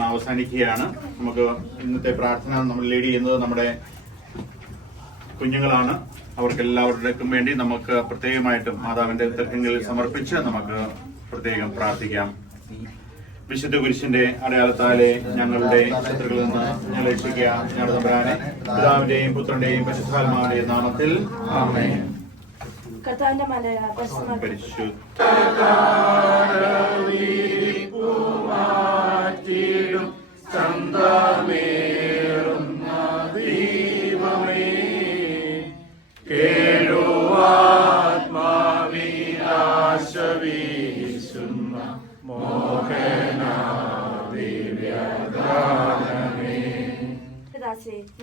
അവസാനിക്കുകയാണ്. നമുക്ക് ഇന്നത്തെ പ്രാർത്ഥന നമ്മൾ ലീഡ് ചെയ്യുന്നത് നമ്മുടെ കുഞ്ഞുങ്ങളാണ്. അവർക്ക് എല്ലാവർക്കും വേണ്ടി നമുക്ക് പ്രത്യേകമായിട്ടും മാതാവിന്റെ തിരക്കങ്ങളിൽ സമർപ്പിച്ച് നമുക്ക് പ്രത്യേകം പ്രാർത്ഥിക്കാം. വിശുദ്ധ കുരിശിന്റെ അടയാളത്താലെ ഞങ്ങളുടെ ശത്രുക്കളിൽ നിന്ന് ഞങ്ങൾ രക്ഷിക്കുക. ഞങ്ങളുടെ തമ്പരാനെ പിതാവിന്റെയും പുത്രന്റെയും പരിശുദ്ധാത്മാവിന്റെയും നാമത്തിൽ കർത്താവിന്റെ പരിശുദ്ധ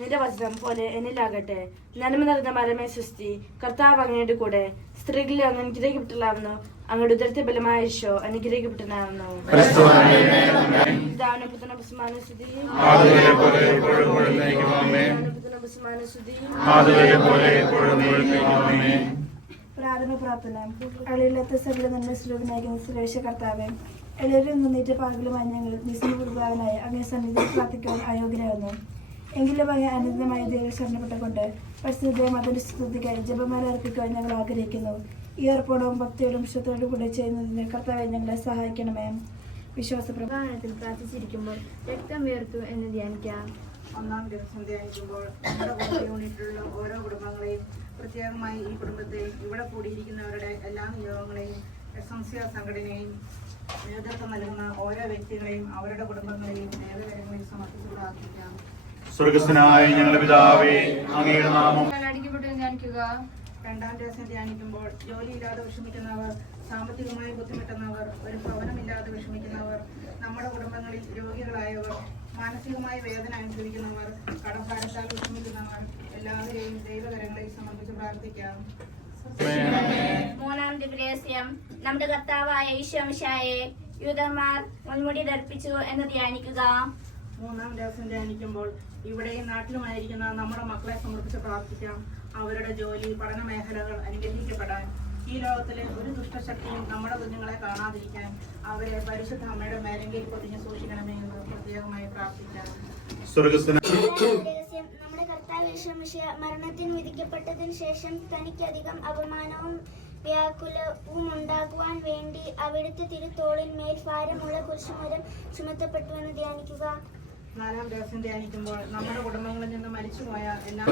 നിന്റെ വചനം പോലെ എന്നിലാകട്ടെ. നന്മ നിറഞ്ഞ മരമേ സൃഷ്ടി. കർത്താവ് അങ്ങയുടെ കൂടെ. സ്ത്രീകളിൽ അങ്ങ് അനുഗ്രഹിക്കപ്പെട്ടില്ലാവുന്നു അങ്ങയുടെ ഉദരത്തെ ബലമായ ഈശോ അനുഗ്രഹിക്കപ്പെട്ടതാകുന്നു പിതാവിനെ പുത്രനെ പുസ്മാന നയിക്കുമാമേ പ്രാർത്ഥന അളിയില്ലാത്ത സകല നന്മ സുലഭനായിരിക്കുന്ന സുരേഷ കർത്താവെ എല്ലാവരും നിന്നിട്ട് പാകലുമായി ഞങ്ങൾ നിസ്സംഭവനായി അങ്ങനെ സന്നിധി പ്രാർത്ഥിക്കാൻ അയോഗ്യരാകുന്നു എങ്കിലും അങ്ങനെ അനന്തമായ ദൈവം ശരണപ്പെട്ടുകൊണ്ട് പരിസ്ഥിതി അതിന്റെ സ്തുതിക്കായി ജപമാല അർപ്പിക്കുവാൻ ഞങ്ങൾ ആഗ്രഹിക്കുന്നു. ഈ അർപ്പണവും ഭക്തിയോടും ശ്രദ്ധയോടും കൂടെ ചെയ്യുന്നതിന് കർത്താവെ ഞങ്ങളെ സഹായിക്കണമേ. വിശ്വാസ പ്രധാനത്തിൽ പ്രാർത്ഥിച്ചിരിക്കുമ്പോൾ രക്തം വേർത്തു എന്ന് ധ്യാനിക്കാം. ഒന്നാം ദിവസം ധ്യാനിക്കുമ്പോൾ യൂണിറ്റിലുള്ള ഓരോ കുടുംബങ്ങളെയും പ്രത്യേകമായി ഈ കുടുംബത്തെ ഇവിടെ കൂടിയിരിക്കുന്നവരുടെ എല്ലാ നിയോഗങ്ങളെയും എസ് സംഘടനയും നേതൃത്വം നൽകുന്ന ഓരോ വ്യക്തികളെയും അവരുടെ കുടുംബങ്ങളെയും ഏകകരങ്ങളിൽ സമർപ്പിച്ചു പ്രാർത്ഥിക്കാം സ്വർഗസ്ഥനായ ഞങ്ങളുടെ പിതാവേ അങ്ങയുടെ നാമം. രണ്ടാം ദിവസം ധ്യാനിക്കുമ്പോൾ ജോലിയില്ലാതെ വിഷമിക്കുന്നവർ സാമ്പത്തികമായി ബുദ്ധിമുട്ടുന്നവർ ഒരു ഭവനമില്ലാതെ വിഷമിക്കുന്നവർ നമ്മുടെ കുടുംബങ്ങളിൽ രോഗികളായവർ മാനസികമായ വേദന അനുഭവിക്കുന്നവർ കടഭാരത്താൽ വിഷമിക്കുന്നവർ എല്ലാവരെയും ദൈവകരങ്ങളിൽ സമർപ്പിച്ച് പ്രാർത്ഥിക്കാം. മൂന്നാമത്തെ പ്രേസ്യം നമ്മുടെ കർത്താവായ ഈശോമിശായെ യൂതന്മാർ മുൻമുടി ധർപ്പിച്ചു എന്ന് ധ്യാനിക്കുക. മൂന്നാം ദിവസം ധ്യാനിക്കുമ്പോൾ ഇവിടെയും നാട്ടിലുമായിരിക്കുന്ന നമ്മുടെ മക്കളെ സമർപ്പിച്ച് പ്രാർത്ഥിക്കാം. അവരുടെ ജോലി പഠന മേഖലകൾ അനുഗ്രഹിക്കപ്പെടാൻ. ഈ ലോകത്തിലെ ഒരു ദുഷ്ടശക്തിയും നമ്മുടെ കുഞ്ഞുങ്ങളെ കാണാതിരിക്കാൻ അവരെ പരിശുദ്ധ അമ്മയുടെ മേലെങ്കിൽ പൊതിഞ്ഞ് സൂക്ഷിക്കണമേ എന്ന് പ്രത്യേകമായി പ്രാർത്ഥിക്കാം. നമ്മുടെ കർത്താവ് മരണത്തിന് വിധിക്കപ്പെട്ടതിന് ശേഷം തനിക്കധികം അപമാനവും വ്യാകുലവും ഉണ്ടാകുവാൻ വേണ്ടി അവിടുത്തെ തിരുത്തോളിന്മേൽ ഭാരമുള്ള കുരിശുമരം ചുമത്തപ്പെട്ടുവെന്ന് ധ്യാനിക്കുക. നാലാം ദിവസം ധ്യാനിക്കുമ്പോൾ നമ്മുടെ കുടുംബങ്ങളിൽ നിന്ന് മരിച്ചുപോയ എല്ലാ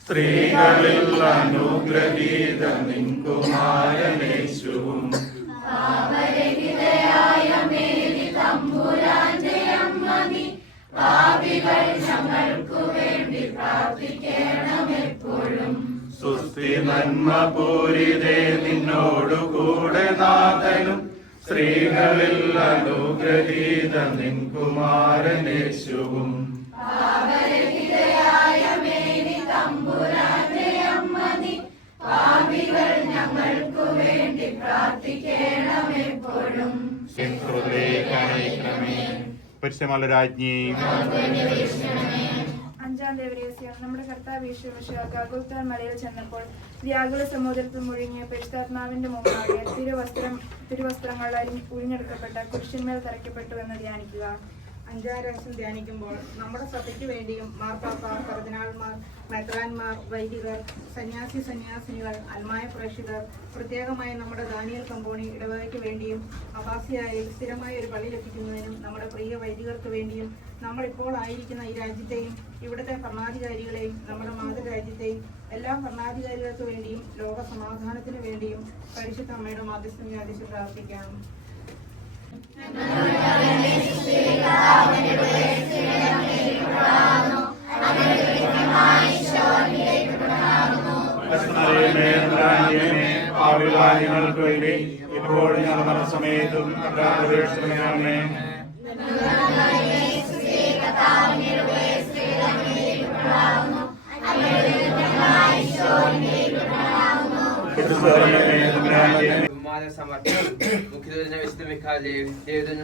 സ്ത്രീകളിൽ അനുഗ്രഹീത നിൻകുമാരനേശുവും. സുസ്ഥി നന്മ പൂരിതേ നിന്നോടുകൂടെ നാഥനും സ്ത്രീകളിൽ അനുഗ്രഹീത നിൻകുമാരനേശുവും. പരിശുദ്ധമായ രാജ്ഞി അഞ്ചാം ദേവരഹസ്യം നമ്മുടെ കർത്താവ് യേശുമിശിഹ ഗാഗുൽത്താൻ മലയിൽ ചെന്നപ്പോൾ വ്യാകുല സമുദ്രത്തിൽ മുഴുങ്ങിയ പരിശുദ്ധാത്മാവിന്റെ മുമ്പാകെ തിരുവസ്ത്രം തിരുവസ്ത്രങ്ങൾ അരി- ഉഴിഞ്ഞെടുക്കപ്പെട്ട കുരിശന്മേൽ തറയ്ക്കപ്പെട്ടു എന്ന് ധ്യാനിക്കുക. അഞ്ചാം ധ്യാനിക്കുമ്പോൾ നമ്മുടെ സഭയ്ക്ക് വേണ്ടിയും മാർപ്പാപ്പ കർദിനാൾമാർ മെത്രാൻമാർ വൈദികർ സന്യാസി സന്യാസിനികൾ അൽമായ പ്രേക്ഷിതർ പ്രത്യേകമായി നമ്മുടെ ദാനിയൽ കമ്പോണി ഇടവകയ്ക്ക് വേണ്ടിയും അവാസിയായി സ്ഥിരമായ ഒരു പള്ളി ലഭിക്കുന്നതിനും നമ്മുടെ പ്രിയ വൈദികർക്ക് വേണ്ടിയും നമ്മളിപ്പോൾ ആയിരിക്കുന്ന ഈ രാജ്യത്തെയും ഇവിടുത്തെ ഭരണാധികാരികളെയും നമ്മുടെ മാതൃരാജ്യത്തെയും എല്ലാ ഭരണാധികാരികൾക്ക് വേണ്ടിയും ലോക സമാധാനത്തിന് വേണ്ടിയും പരിശുദ്ധ അമ്മയുടെ മാധ്യസ്ഥം പ്രാർത്ഥിക്കാം ഞങ്ങൾക്ക് വേണ്ടി ഇപ്പോഴും ഞങ്ങളുടെ സമയത്തും അമേ ബഹുമാന സമർത്ഥം മുഖ്യദൂതന വിശുദ്ധ മിഖാലെ ദേവദൂതന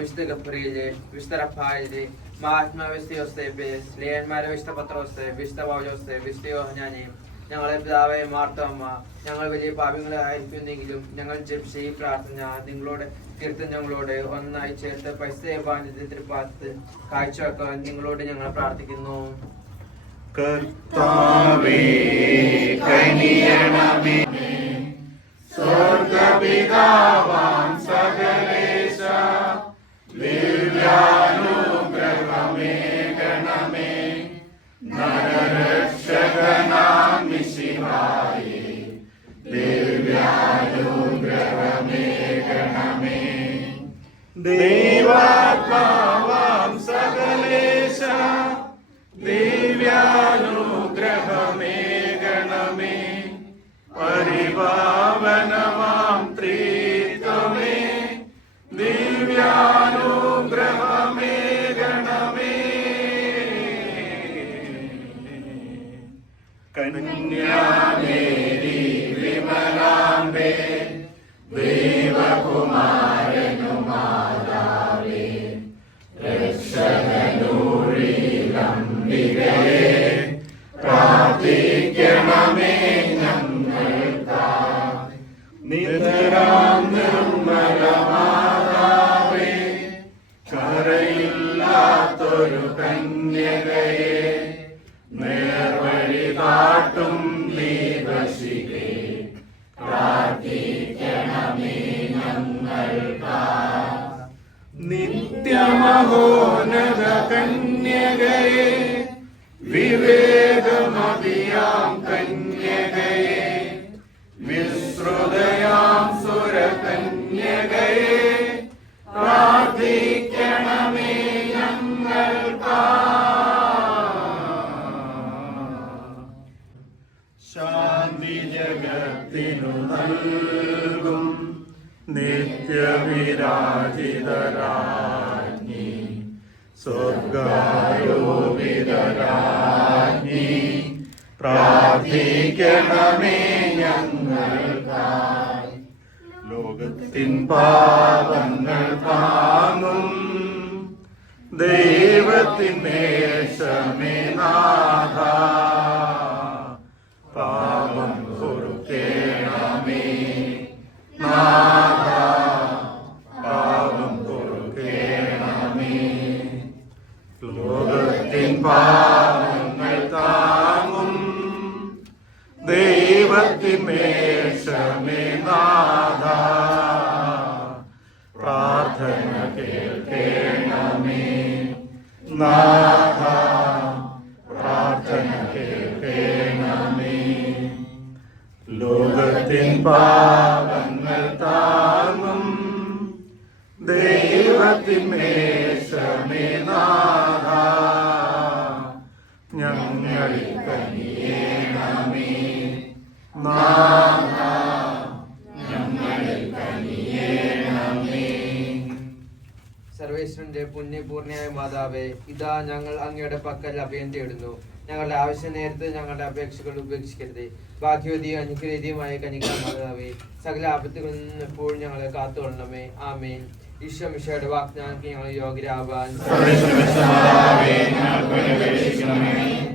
വിശുദ്ധ ഗബ്രിയിലെ വിശുദ്ധ റഫായിലെ മഹാത്മാ വിശുദ്ധ യോസേബെ ഞങ്ങളെ പിതാവായ മാർത്തമ്മ ഞങ്ങൾ വലിയ പാപങ്ങളെ ആയിരിക്കുന്നെങ്കിലും ഞങ്ങൾ ഈ പ്രാർത്ഥന നിങ്ങളോട് തീർത്തും ഞങ്ങളോട് ഒന്നായി ചേർത്ത് പൈസ പാത്ത് കാഴ്ചവെക്കാൻ നിങ്ങളോട് ഞങ്ങൾ പ്രാർത്ഥിക്കുന്നു. കർത്താവേ കനിയണമേ. സ്വർഗപിതാവാം സകലേശ ദിവ്യാനുഗ്രഹമേ ഗണമേ നരരക്ഷകനാം മിശിഹായേ ദിവ്യാനുഗ്രഹമേ ഗണമേ ദൈവാത്മാവാം കന്യാമേരി വിമലാംബേ ദൈവകുമാരനുമാതാവേ രക്ഷകനൂഴിലംബികയെ പ്രാർത്ഥിക്കണമേ ഞങ്ങൾക്കാ നിതരാം പ്രാർത്ഥിക്കണമേ ഞങ്ങൾക്കായി. ലോകത്തിൻ പാപങ്ങൾ താങ്ങും. ദൈവത്തിൻ നേശമേ നാഥ. പാപം പൊറുക്കേണമേ നാഥ മേശമേ നാഥ. പ്രാർത്ഥന കേൾക്കേണമേ നാഥ. പ്രാർത്ഥന കേൾക്കേണമേ. ലോകത്തിൻ പാപങ്ങൾ താങ്ങും ദൈവത്തിൻ മേശമേ നാഥ. സർവേശ്വരന്റെ പുണ്യപൂർണയായ മാതാവേ ഇതാ ഞങ്ങൾ അങ്ങയുടെ പക്കൽ അഭയം തേടുന്നു. ഞങ്ങളുടെ ആവശ്യം നേരത്ത് ഞങ്ങളുടെ അപേക്ഷകൾ ഉപേക്ഷിക്കരുത്. ഭാഗ്യവതിയും അനുഗ്രഹീതിയുമായ കനിക മാതാവേ സകല ആപത്തുകളിൽ നിന്ന് എപ്പോഴും ഞങ്ങളെ കാത്തുകൊള്ളണമേ. ആമേൻ. ഈശോ മിശയുടെ യോഗ്യരാവാൻ.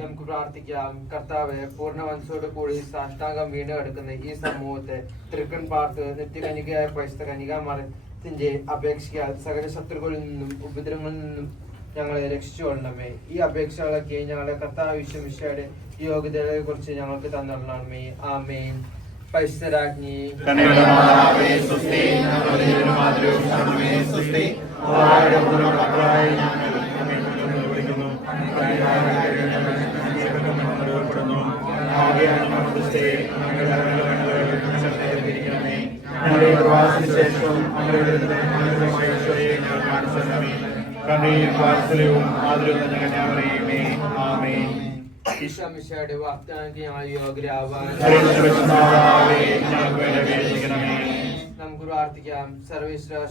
നമുക്ക് പ്രാർത്ഥിക്കാം. കർത്താവ് പൂർണ മനസ്സോട് കൂടി സാഷ്ടാംഗം വീണ് കിടക്കുന്ന ഈ സമൂഹത്തെ തൃക്കൺ പാർത്ത് നിത്യകനികയായ പരിശുദ്ധ കനികാമരത്തിന്റെ അപേക്ഷിക്കാൽ സകല ശത്രുക്കളിൽ നിന്നും ഉപദ്രവങ്ങളിൽ നിന്നും ഞങ്ങളെ രക്ഷിച്ചു കൊള്ളണമേ. ഈ അപേക്ഷകളൊക്കെ ഞങ്ങളുടെ കർത്താവ് വിശ്വമിഷയുടെ യോഗ്യതകളെ കുറിച്ച് ഞങ്ങൾക്ക് തന്നിടണമേ. ആമേൻ. പരിശുദ്ധരാജ്ഞി. കനിയും വാത്സല്യവും ആദരവും നിറഞ്ഞ കന്യാമറിയമേ. ആമേൻ.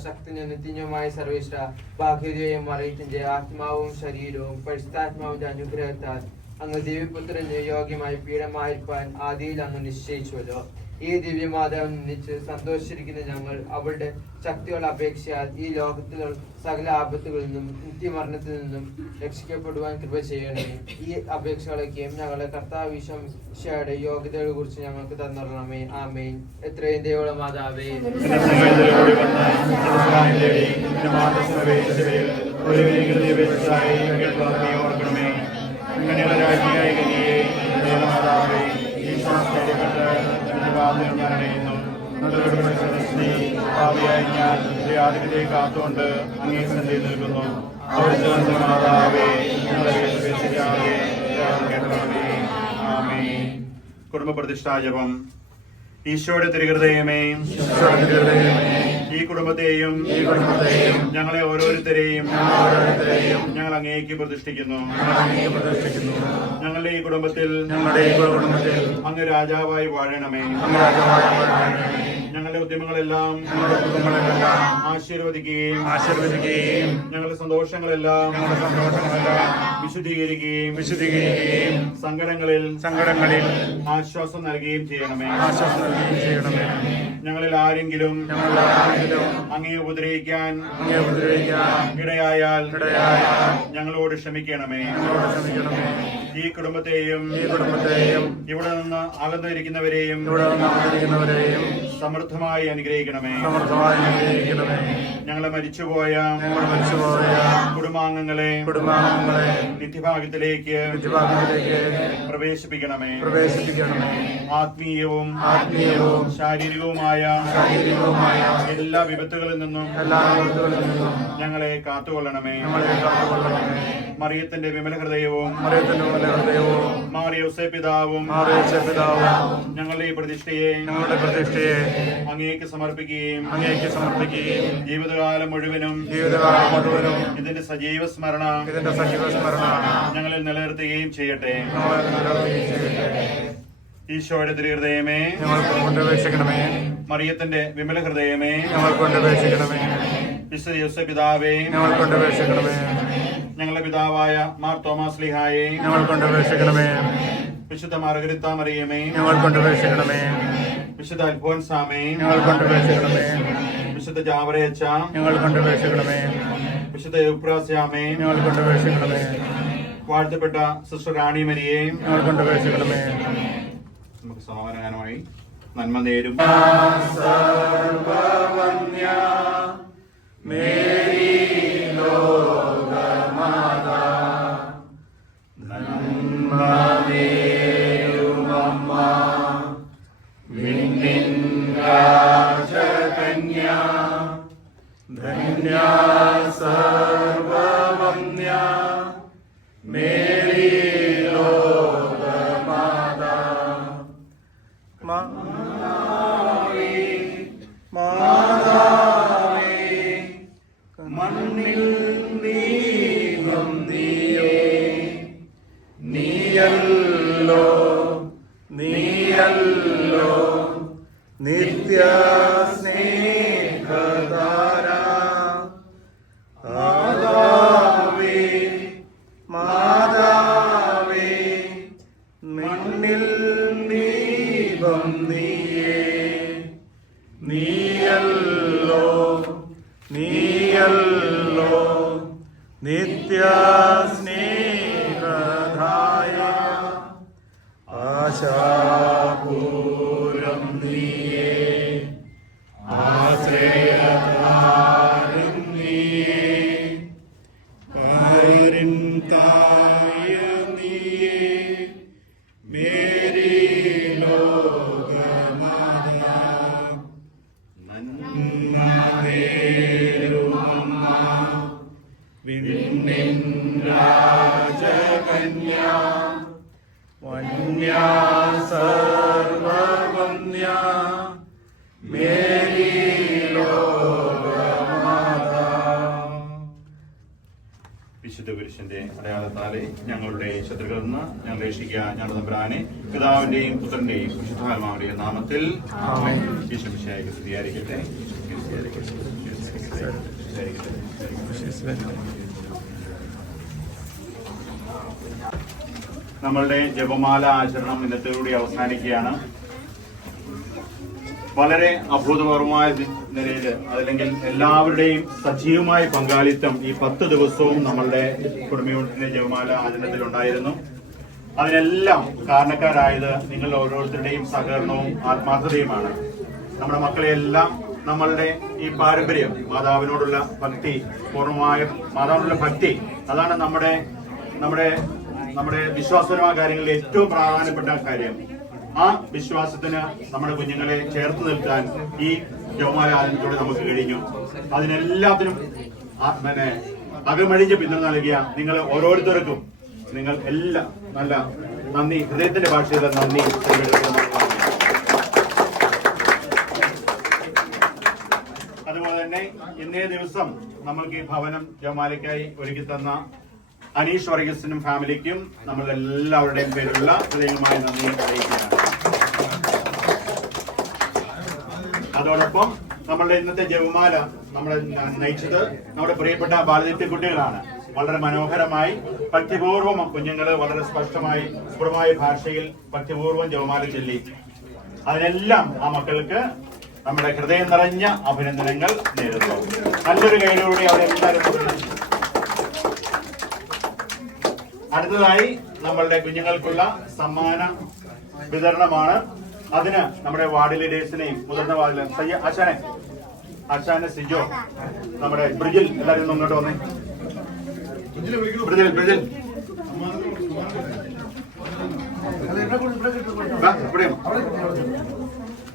ശക്തിന് നിത്യമായ സർവേശ്വര ഭാഗ്യതയും മറിയത്തിന്റെ ആത്മാവും ശരീരവും പരിശുദ്ധാത്മാവിന്റെ അനുഗ്രഹത്താൽ അങ്ങ് ദിവ്യപുത്രന് യോഗ്യമായി പീഠമായിരിക്കാൻ ആദിയിൽ അങ്ങ് നിശ്ചയിച്ചുവല്ലോ. ഈ ദിവ്യമാതാവിൽ നിന്നിച്ച് സന്തോഷിച്ചിരിക്കുന്ന ഞങ്ങൾ അവളുടെ ശക്തിയുള്ള അപേക്ഷയാൽ ഈ ലോകത്തിലെ സകല ആപത്തുകളിൽ നിന്നും നിത്യമരണത്തിൽ നിന്നും രക്ഷിക്കപ്പെടുവാൻ കൃപ ചെയ്യണമേ. ഈ അപേക്ഷകളൊക്കെയും ഞങ്ങളെ കർത്താവ് യോഗ്യതകളെ കുറിച്ച് ഞങ്ങൾക്ക് തന്നിരണമേ. ആമേൻ. എത്രയും ദൈവമുള്ള മാതാവേ. ഒരു വിനികൃതി വെച്ചായി ഭാവിയായി ഞാൻ ആധിപത്യം കാത്തുകൊണ്ട് അങ്ങേ സന്ധിയിൽ നിൽക്കുന്നു കുടുംബ പ്രതിഷ്ഠാജപം ഈശോയുടെ തിരുഹൃദയമേ. ഈ കുടുംബത്തെയും ഈ കുടുംബത്തെയും ഞങ്ങളെ ഓരോരുത്തരെയും ഞങ്ങൾ അങ്ങേക്ക് പ്രതിഷ്ഠിക്കുന്നു. ഞങ്ങളുടെ ഈ കുടുംബത്തിൽ ഞങ്ങളുടെ ഈ കുടുംബത്തിൽ അങ്ങ് രാജാവായി വാഴണമേ. ഞങ്ങളുടെ ഉദ്യമങ്ങളെല്ലാം ആശീർവദിക്കുകയും ആശീർവദിക്കുകയും ഞങ്ങളുടെ സന്തോഷങ്ങളെല്ലാം ഞങ്ങളുടെ സന്തോഷങ്ങളെല്ലാം വിശുദ്ധീകരിക്കുകയും വിശുദ്ധീകരിക്കുകയും സങ്കടങ്ങളിൽ സങ്കടങ്ങളിൽ ആശ്വാസം നൽകുകയും ചെയ്യണമേ. ആശ്വാസം നൽകുകയും ചെയ്യണമേ. ഞങ്ങളിൽ ആരെങ്കിലും അങ്ങേ ഉപദ്രവിക്കാൻ ഇടയായാൽ ഞങ്ങളോട് ക്ഷമിക്കണമേ. ഈ കുടുംബത്തെയും ഇവിടെ നിന്ന് അകന്നിരിക്കുന്നവരെയും സമൃദ്ധമായി അനുഗ്രഹിക്കണമേ. സമൃദ്ധമായി അനുഗ്രഹിക്കണമേ. ഞങ്ങളെ മരിച്ചുപോയ കുടുംബാംഗങ്ങളെ കുടുംബാംഗങ്ങളെ നിത്യഭാഗത്തിലേക്ക് നിത്യഭാഗത്തിലേക്ക് പ്രവേശിപ്പിക്കണമേ. പ്രവേശിപ്പിക്കണമേ. ആത്മീയവും ആത്മീയവും ശാരീരികവുമായ ശാരീരികവുമായ എല്ലാ വിപത്തുകളിൽ നിന്നും എല്ലാ വിപത്തുകളിൽ നിന്നും ഞങ്ങളെ കാത്തുകൊള്ളണമേ. ഞങ്ങളെ കാത്തുകൊള്ളണമേ. മറിയത്തിന്റെ വിമല ഹൃദയവും മറിയത്തിന്റെ വിമല ഹൃദയവും മാറിയോസെ പിതാവും മാറിയോസെ പിതാവും ഞങ്ങളുടെ ഈ പ്രതിഷ്ഠയെ ഞങ്ങളുടെ പ്രതിഷ്ഠയെ അങ്ങേക്ക് സമർപ്പിക്കുകയും അങ്ങേക്ക് സമർപ്പിക്കുകയും ജീവിതകാലം മുഴുവനും ജീവിതകാലം മുഴുവനും ഇതിന്റെ സജീവ സ്മരണ ഇതിന്റെ സജീവ സ്മരണ ഞങ്ങളിൽ നിലനിർത്തുകയും ചെയ്യട്ടെ. ഈശോയുടെ തിരുഹൃദയമേ കൊണ്ടുപേക്ഷിക്കണമേ മറിയത്തിന്റെ വിമല ഹൃദയമേ ഞങ്ങൾ കൊണ്ടപേക്ഷിക്കണമേ വിശുദ്ധ യോസെ പിതാവേ ഞങ്ങൾ കൊണ്ടപേക്ഷിക്കണമേ ഞങ്ങളുടെ പിതാവായ മാർ തോമസ് ലിഹായെ ഞങ്ങൾ കൊണ്ടുപേക്ഷിക്കണമേ വിശുദ്ധ മാർഗരിത്ത മറിയമേ ഞങ്ങൾ കൊണ്ടുപേക്ഷിക്കണമേ വിശുദ്ധ അൽഫോൻസാമേ ഞങ്ങൾ കൊണ്ടപേക്ഷിക്കണമേ വിശുദ്ധ ജാവറയച്ച ഞങ്ങൾ കൊണ്ടപേക്ഷിക്കണമേ വിശുദ്ധ യുപ്രാസ്യാമേ ഞങ്ങൾ കൊണ്ടപേക്ഷിക്കണമേ വാഴ്ത്തപ്പെട്ട സിസ്റ്റർ റാണി മരിയെ. ഞങ്ങൾ കൊണ്ടപേക്ഷിക്കണമേ നമുക്ക് സമാധാനമായി നന്മ നേരും अन्यासः വിശുദ്ധ അടയാളത്താലേ ഞങ്ങളുടെ ശത്രുക്കളിൽ നിന്ന് ഞങ്ങൾ രക്ഷിക്കുക. ഞങ്ങളുടെ നമ്പരാനെ പിതാവിന്റെയും പുത്രന്റെയും വിശുദ്ധാത്മാവിന്റെയും നാമത്തിൽ. സ്തുതിയായിരിക്കട്ടെ. നമ്മളുടെ ജപമാല ആചരണം ഇന്നത്തോടുകൂടി അവസാനിക്കുകയാണ്. വളരെ അഭൂതപൂർവമായ നിലയിൽ അതല്ലെങ്കിൽ എല്ലാവരുടെയും സജീവമായ പങ്കാളിത്തം ഈ പത്ത് ദിവസവും നമ്മളുടെ കുടുംബയൂണിറ്റിന്റെ ജപമാല ആചരണത്തിൽ ഉണ്ടായിരുന്നു. അതിനെല്ലാം കാരണക്കാരായത് നിങ്ങൾ ഓരോരുത്തരുടെയും സഹകരണവും ആത്മാർത്ഥതയുമാണ്. നമ്മുടെ മക്കളെയെല്ലാം നമ്മളുടെ ഈ പാരമ്പര്യം മാതാവിനോടുള്ള ഭക്തി പൂർണമായും മാതാവിനോടുള്ള ഭക്തി അതാണ് നമ്മുടെ നമ്മുടെ നമ്മുടെ വിശ്വാസപരമായ കാര്യങ്ങളിൽ ഏറ്റവും പ്രാധാന്യപ്പെട്ട കാര്യം. ആ വിശ്വാസത്തിന് നമ്മുടെ കുഞ്ഞുങ്ങളെ ചേർത്ത് നിൽക്കാൻ ഈ ആലയത്തിലൂടെ നമുക്ക് കഴിഞ്ഞു. അതിനെല്ലാത്തിനും ആത്മനെ അകമഴിഞ്ഞ് പിന്തുണ നൽകിയ നിങ്ങൾ ഓരോരുത്തർക്കും നിങ്ങൾ എല്ലാം നല്ല നന്ദി ഹൃദയത്തിന്റെ ഭാഷയിൽ നന്ദി അതുപോലെ തന്നെ ഇന്നേ ദിവസം നമ്മൾക്ക് ഈ ഭവനം ജമാലയ്ക്കായി ഒരുക്കി തന്ന അനീഷ് വർഗീസിനും ഫാമിലിക്കും നമ്മൾ എല്ലാവരുടെയും പേരിലുള്ള ഹൃദയമായ നന്ദി അറിയിക്കുകയാണ്. അതോടൊപ്പം നമ്മളുടെ ഇന്നത്തെ ജപമാല നമ്മളെ നയിച്ചത് നമ്മുടെ പ്രിയപ്പെട്ട ബാലദിത്യ കുട്ടികളാണ്. വളരെ മനോഹരമായി ഭക്തിപൂർവം കുഞ്ഞുങ്ങൾ വളരെ സ്പഷ്ടമായി സ്ഫുടമായ ഭാഷയിൽ ഭക്തിപൂർവം ജവമാല ചൊല്ലി. അതിനെല്ലാം ആ മക്കൾക്ക് നമ്മുടെ ഹൃദയം നിറഞ്ഞ അഭിനന്ദനങ്ങൾ നേരുന്നു. നല്ലൊരു കൈയിലൂടെ അവരെല്ലാവരും. അടുത്തതായി നമ്മളുടെ കുഞ്ഞുങ്ങൾക്കുള്ള സമ്മാന വിതരണമാണ് അതിന് നമ്മുടെ വാർഡ് ലീഡേഴ്സിനെയും മുതിർന്ന വാർഡിലെ സയ്യ ആശാനെ ആശാനെ സിജോ നമ്മുടെ ബ്രിജിൽ എല്ലാവരും മുന്നോട്ട് ഇങ്ങോട്ട് വന്നേ. ബ്രിജിൽ ബ്രിജിൽ. ഇവിടെ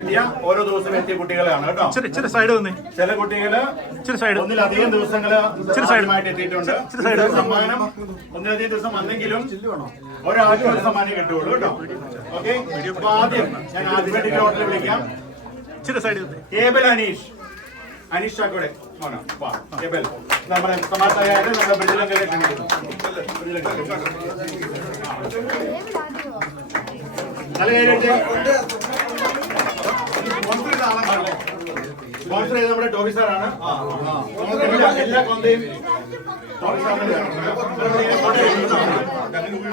ഇന്ത്യ ഓരോ ദിവസം എത്തിയ കുട്ടികളാണ് കേട്ടോ. ഇച്ചിരി സൈഡ് വന്നേ. ചില കുട്ടികൾ ഇച്ചിരി സൈഡ് ഒന്നിലധികം ദിവസങ്ങൾ ഇച്ചിരി സൈഡുമായിട്ട് എത്തിയിട്ടുണ്ട്. side. സമ്മാനം ഒന്നിലധികം ദിവസം വന്നെങ്കിലും ഒരാൾക്ക് ഒരു സമ്മാനം കിട്ടുള്ളൂ കേട്ടോ. ഓക്കെ? അപ്പൊ ആദ്യം ഞാൻ ആദ്യമായിട്ട് ഹോട്ടലിൽ വിളിക്കാം. ഇച്ചിരി സൈഡ് കേബൽ അനീഷ്. അനീഷ് ചാക്കോടെ. മോനോ വാ ഏബൽ നമ്മുടെ സമാധാനമായിട്ട് നമ്മുടെ ബ്രജിലങ്കരെ ക്ഷണിക്കുന്നു നല്ല കാര്യം സ്പോൺസർ ചെയ്ത് നമ്മുടെ ടോബി സാറാണ്. എല്ലാ കൊന്തയും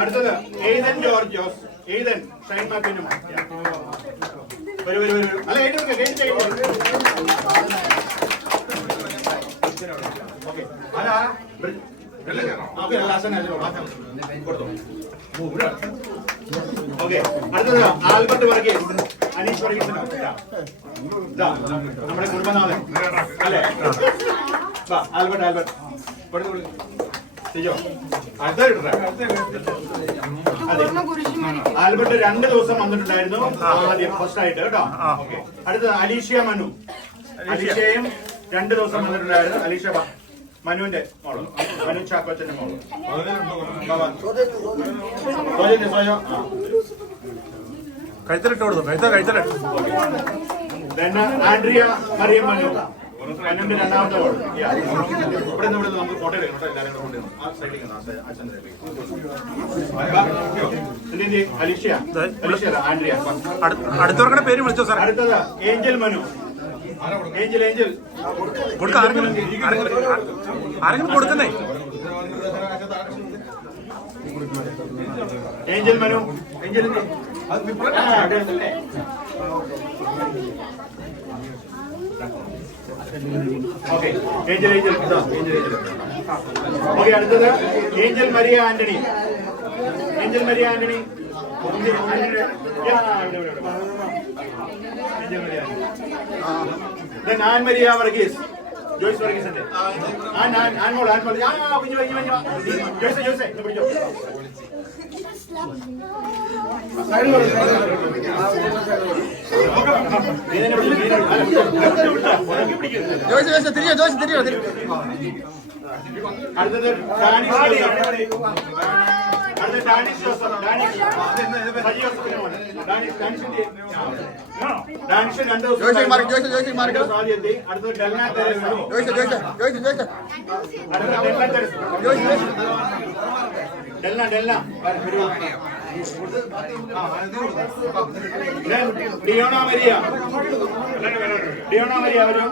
അടുത്തത് Ethan George Jose Ethan Shine മാക്കിനും വരൂ വരൂ വരൂ. അല്ല ഏറ്റവും ഓക്കെ. അല്ല അടുത്തത് ആൽബർട്ട് വർഗീസ് അനീഷ് വർഗീസിനോ ഇതാ നമ്മുടെ കുടുംബനാഥൻ അല്ലേ ആൽബർട്ട് ആൽബർട്ട് ആൽബർട്ട് രണ്ട് ദിവസം വന്നിട്ടുണ്ടായിരുന്നു. ആദ്യം ഫസ്റ്റ് ആയിട്ട് കേട്ടോ. അടുത്തത് അലീഷ്യ മനു. അലീഷയും രണ്ട് ദിവസം വന്നിട്ടുണ്ടായിരുന്നു. അലീഷ. മനുവിന്റെ മോൾ. മനു ചാക്കോച്ചന്റെ മോൾ. സോജന്റെ സോജോ ആ കഴുത്തലിട്ട് കൊടുത്തു? കഴുത്ത കഴുത്തലിട്ട് പിന്നെ ആൻഡ്രിയ മറിയം മനു മനുവിന്റെ രണ്ടാമത്തെ മോൾ. ഇവിടെ നിന്ന് ഇവിടെ നമുക്ക് ഫോട്ടോ എടുക്കണം കേട്ടോ എല്ലാവരും കൂടെ ആ സൈഡിൽ നിന്ന്, ആ സൈഡ്, അച്ഛന്റെ സൈഡിൽ. ഇതിന്റെ ഇത് അലീഷ്യ അലീഷ്യ ആൻഡ്രിയ. അടുത്തവർക്കുടെ പേര് വിളിച്ചോ സാർ അടുത്തത് ഏഞ്ചൽ മനു. ആരെങ്കിലും കൊടുക്കുന്നേ. Angel Manu Angel? Okay. Angel Angel Angel. Okay അടുത്തത്. Angel Maria Antony. Angel Maria Antony. Angel, Antony. Yeah, ഇവിടെ, ഇവിടെ, ഇവിടെ. Angel Maria Antony. Then Varghese Joyce വർഗീസിന്റെ ആൻ ആൻ ആൻമോൾ ആൻമോൾ കുഞ്ഞു കുഞ്ഞു കുഞ്ഞു ജോയ്സ് ജോയ്സ് പിടിച്ചോ. ജോയ്സ് ജോയ്സ് തിരിയോ ജോയ്സ് തിരിയോ അടുത്തത് വരൂ. Then Diona Maria. Diona Maria വരൂ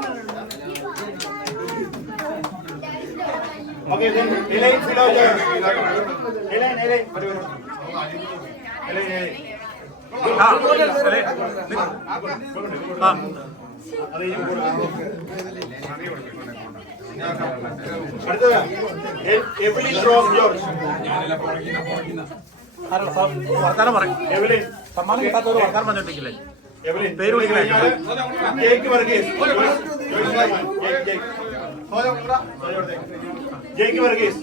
ഓക്കെ ഇലൈൻ ഫിലോജ ഇലൈൻ ആ അതെ ആ. അടുത്തത് എ- എവലിൻ റോസ് ജോർജ് സാർ? വർത്താനം പറയും. എവലിൻ സമ്മാനം കിട്ടാത്തവർ വർത്താനം എവലിൻ പേര് വിളിക്കണേ. Jake Varghese Jake Varghese.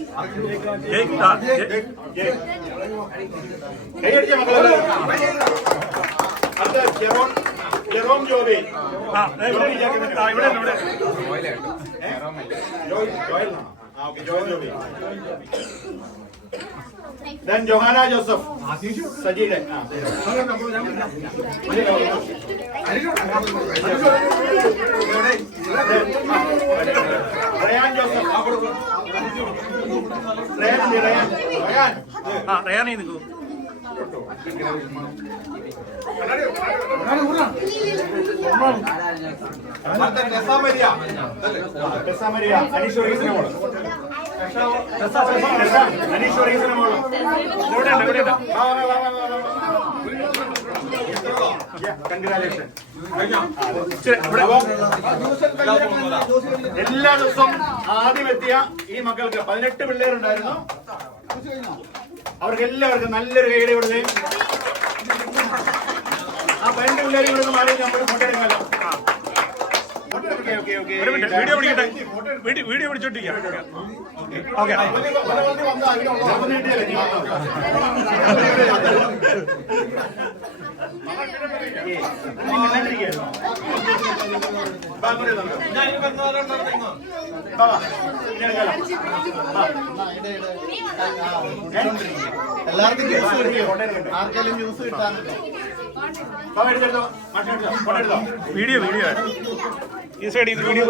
കൈയടിച്ച മക്കളെ. അടുത്ത ജെറോം ജെറോം ജോബി. ഇവിടെ ഇവിടെ ഉണ്ട്, ഇവിടെ ജോയ് ജോയൽ ആ okay Joel Joby. Then Johanna Joseph സജീടെ Ryan Joseph Ryan Ryan Ryan ആ റയാനേ നിൽക്കൂ അനീഷ് എല്ലാ ദിവസവും ആദ്യം എത്തിയ ഈ മക്കൾക്ക് പതിനെട്ട് പിള്ളേരുണ്ടായിരുന്നു. അവർക്ക് എല്ലാവർക്കും നല്ലൊരു കൈയുടെ ഇവിടെ ആ പതിനെട്ട് പിള്ളേരെ ഇവിടെ മാറി നമ്മൾ ഫോട്ടോ ഒരു മിനിറ്റ് വീഡിയോ പിടിക്കട്ടെ. വീഡിയോ വീഡിയോ പിടിച്ചോണ്ടിരിക്കാം. ഓക്കെ എല്ലാവർക്കും ജ്യൂസ് കിട്ടിയോ ആർക്കെങ്കിലും ജ്യൂസ് കിട്ടാനുണ്ടോ? Video video. ഈ സൈഡിൽ ഇത് വീഡിയോ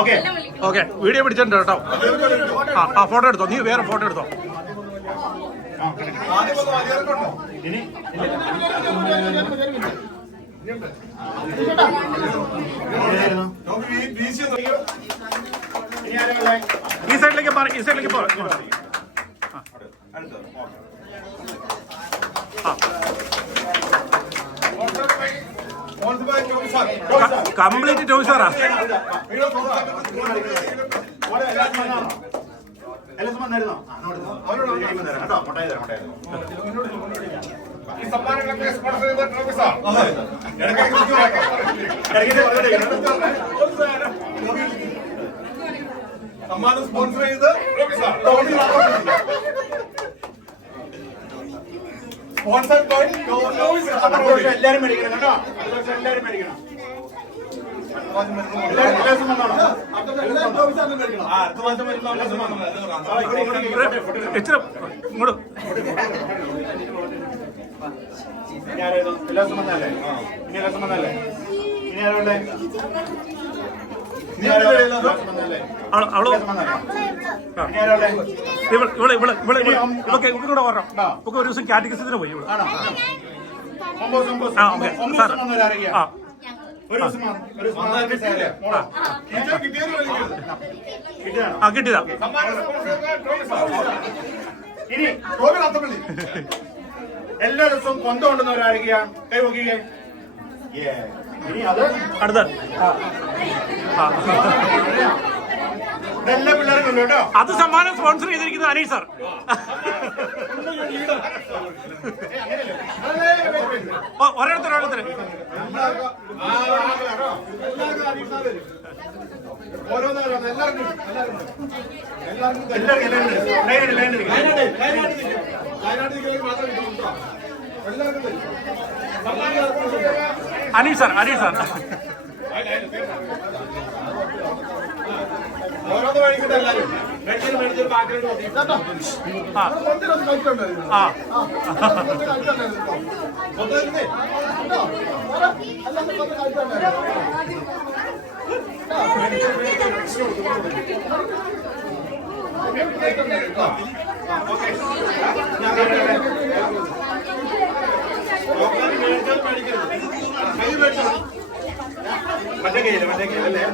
ഓക്കെ. ഓക്കെ വീഡിയോ പിടിച്ചിട്ടുണ്ട് കേട്ടോ. ആ ആ ഫോട്ടോ എടുത്തോ. നീ വേറെ ഫോട്ടോ എടുത്തോ. ഈ സൈഡിലേക്ക് പറ ഈ സൈഡിലേക്ക് പോ ആ. കംപ്ലീറ്റ് ടോയ്സാറാ സാറാ മുട്ടായി തരാം മുട്ടായി തരാം ഇടയ്ക്കിടെ പറഞ്ഞോണ്ടിരിക്കണം. സമ്മാനം സ്പോൺസർ ചെയ്ത് സ്പോൺസർ ബൈ അടുത്ത വർഷം എല്ലാവരും മേടിക്കണം കേട്ടോ അടുത്ത വർഷം എല്ലാവരും മേടിക്കണം എല്ലാവരും എല്ലാ ദിവസവും വന്നോളൂ. ആ അടുത്ത മാസം വരുന്ന എല്ലാ സമ്മാനം ആ, ഇങ്ങോട്ട് ഇനി ദിവസവും വന്നതല്ലേ? ഇനി? ഇനി ആരുണ്ട്? ഇനി ആരാ? അവൾ? ഇവൾ ഇവൾ ഒരു ദിവസം കാറ്റഗറിസത്തിന് പോയി ഇവൾ ആ ഇനി എല്ലാ ദിവസവും കൊന്ത കൊണ്ടുവന്നവരാരൊക്കെയാ കൈ അത് അടുത്ത. അത് സമ്മാനം സ്പോൺസർ ചെയ്തിരിക്കുന്നത് അനീഷ് സാർ. ഓരോരുത്തർ ഓരോരുത്തർ എല്ലാവർക്കും അനീഷ് സാർ അനീഷ് സാർ. ഞാൻ ആ കൊണ്ടുവന്ന് മറ്റേ കയ്യിൽ മറ്റേ കയ്യിലല്ലേ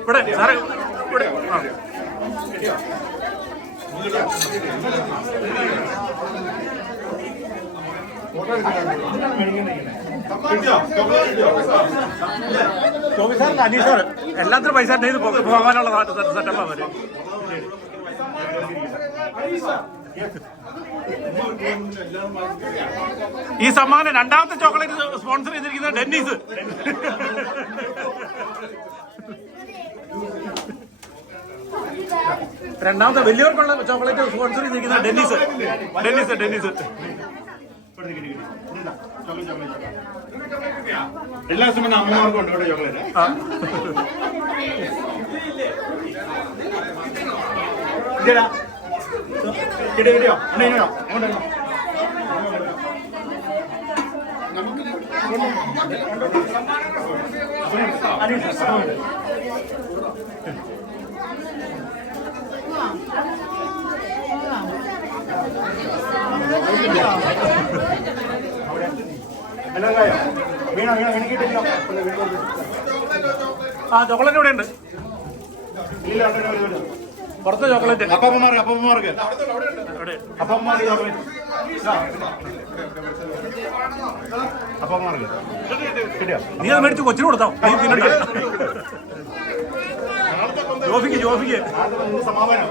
ഇവിടെ സാറേ ഇവിടെ ഗോപി സാർ അനീഷ് സാറ് എല്ലാത്തിനും പൈസ പോകാനുള്ള സെറ്റപ്പ് അവർ ഈ സമ്മാനം രണ്ടാമത്തെ ചോക്ലേറ്റ് സ്പോൺസർ ചെയ്തിരിക്കുന്നത് ഡെന്നീസ്. രണ്ടാമത്തെ വലിയവർക്കുള്ള ചോക്ലേറ്റ് സ്പോൺസർ ചെയ്തിരിക്കുന്നത് ഡെന്നീസ്. Dennis Dennis. എല്ലാ ദിവസവും അമ്മമാർക്കും ഉണ്ട് ഇവിടെ ചോക്ലേറ്റ്. ആ. ഇങ്ങനെയോ അങ്ങോട്ടോ എല്ലാം കായോ വീണോ വീണോ വീണ് കിട്ടില്ലോ ആ ചോക്ലേറ്റ് ഇവിടെ ഉണ്ട്. ഇല്ല. പുറത്തെ ചോക്ലേറ്റ്. അപ്പമ്മമാർക്ക് അപ്പമ്മമാർക്ക് അപ്പമ്മമാർക്ക് ചോക്ലേറ്റ്. നീ അത് മേടിച്ച് കൊച്ചിന് കൊടുത്തോ. നീ തിന്നണ്ട ജോഫിക്ക് ജോഫിക്ക്. സമാധാനം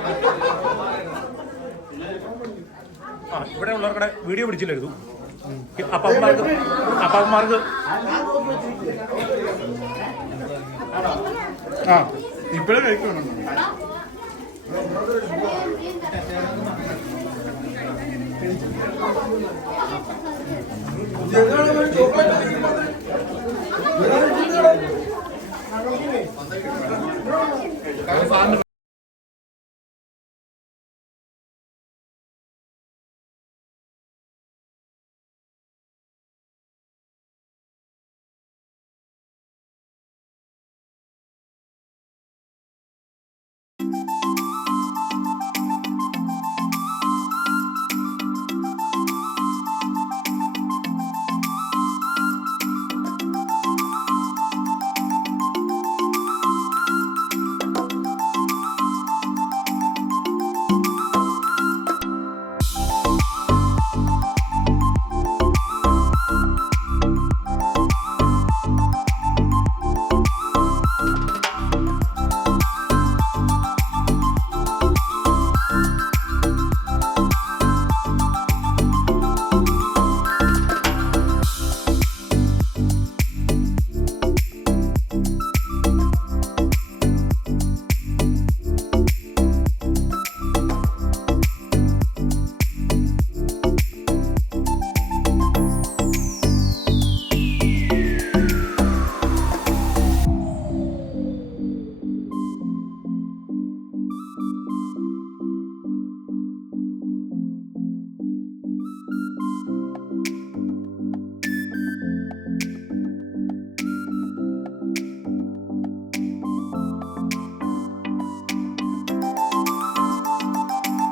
ആ ഇവിടെ ഉള്ളവർക്കടെ വീഡിയോ പിടിച്ചില്ലായിരുന്നു അപ്പമ്മമാർക്ക് അപ്പമ്മമാർക്ക് ആ. ഇപ്പോഴേ കഴിക്കണം ജഗണ